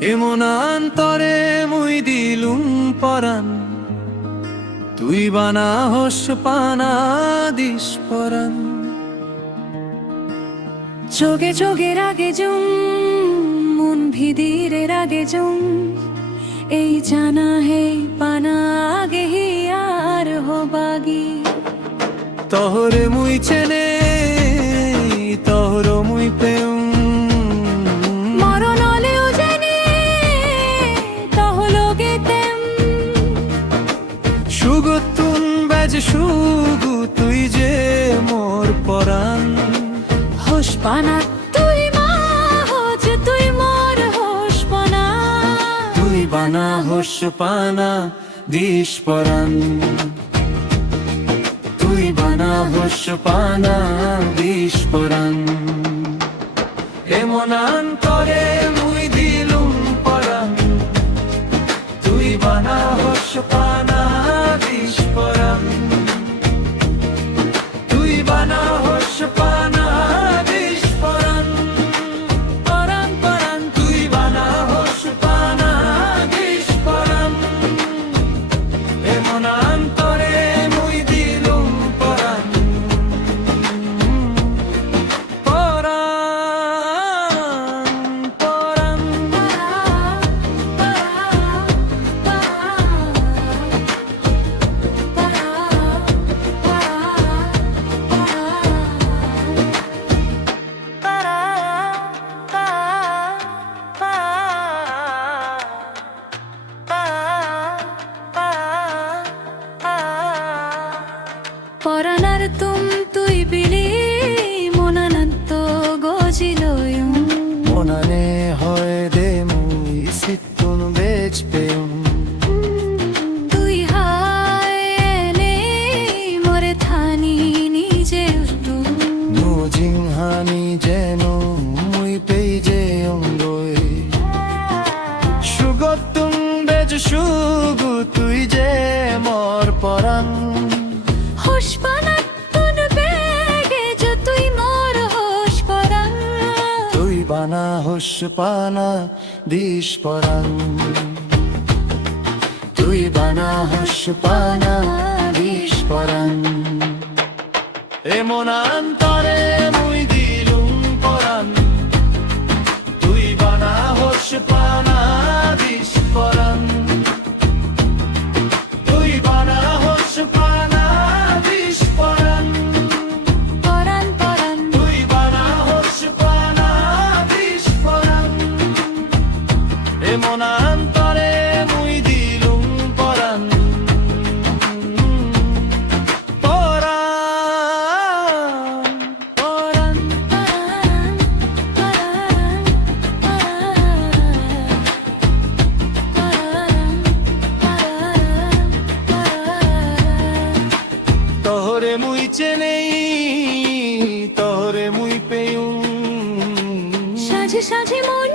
এমন অন্তরে মুই দিলুম পরাণ, তুই বানা হোস পানা দিস পরাণ। যোগে যোগে রাগে জুম মন ভিদিরে রাগে জুম, এই জানা হে পানা আগে হি আর হো বাগি। তহরে মুই চেনে তহর মুই পেউম, মরণ হলেও জেনে তহলোগে তেম। সুগতুন বেজ সুগু তুই যে মোর পরাণ। হোস পানা তুই মা হোজ তুই মোর হোস পানা, তুই বানা হোস পানা দিস পরাণ। তুই বানা হোস পানা দিস পরাণ। এমন অন্তরে মুই দিলুম পরাণ, তুই বানা হোস পানা দিস পরাণ। তুই বানা হোস পানা দিস পরাণ। পরাণ পরাণ তুই বানা হোস পানা দিস পরাণ। এমন অন্তরে মুই দিলুম পরাণ। পরাণ পরাণ পরাণার তুম তুই বিলি মনানন্ত গজিলয়ুম। মনানে হয় দে মুই সিতুন বেচ পেউম। তুই হায় এনে মরে থানি নিজে উঠু, নু জিংহানি যেন মুই পেই যে অঙ্গই। সুগতুন বেজ সুগু তুই যে মোর পরাণ। হোস পানা তুন বেগে যে তুই মোর হোস পরাণ। তুই বানা হোস পানা দিস পরাণ। তুই বানা হোস পানা দিস পরাণ। এমন অন্তরে মুই দিলুম পরাণ, তুই বানা হোস পানা দিস পরাণ। তুই বানা হোস পানা দিস পরাণ। পরাণ পরাণ তুই বানা হোস পানা দিস পরাণ। এমন অন্তরে মুই দিলুম পরাণ। পরাণ পরাণ তহরে মুই চেনেই তহরে মুই পেউম। সাঝে সাঝে মন